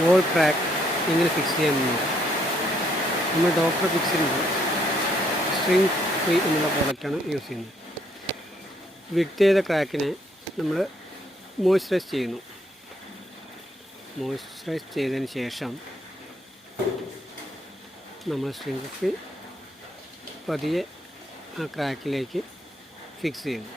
Wall crack എങ്ങനെ fix ചെയ്യാമെന്ന് നോക്കാം. നമ്മൾ ഡോക്ടർ ഫിക്സിൻ്റെ സ്ട്രിങ് ഫ്രീ എന്നുള്ള പ്രോഡക്റ്റാണ് യൂസ് ചെയ്യുന്നത്. വിക്ട് ചെയ്ത ക്രാക്കിനെ നമ്മൾ മോയ്സ്ചറൈസ് ചെയ്യുന്നു. മോയ്സ്ചറൈസ് ചെയ്തതിന് ശേഷം നമ്മൾ സ്ട്രിങ് ഫ്രീ പതിയെ ആ ക്രാക്കിലേക്ക് ഫിക്സ് ചെയ്യുന്നു.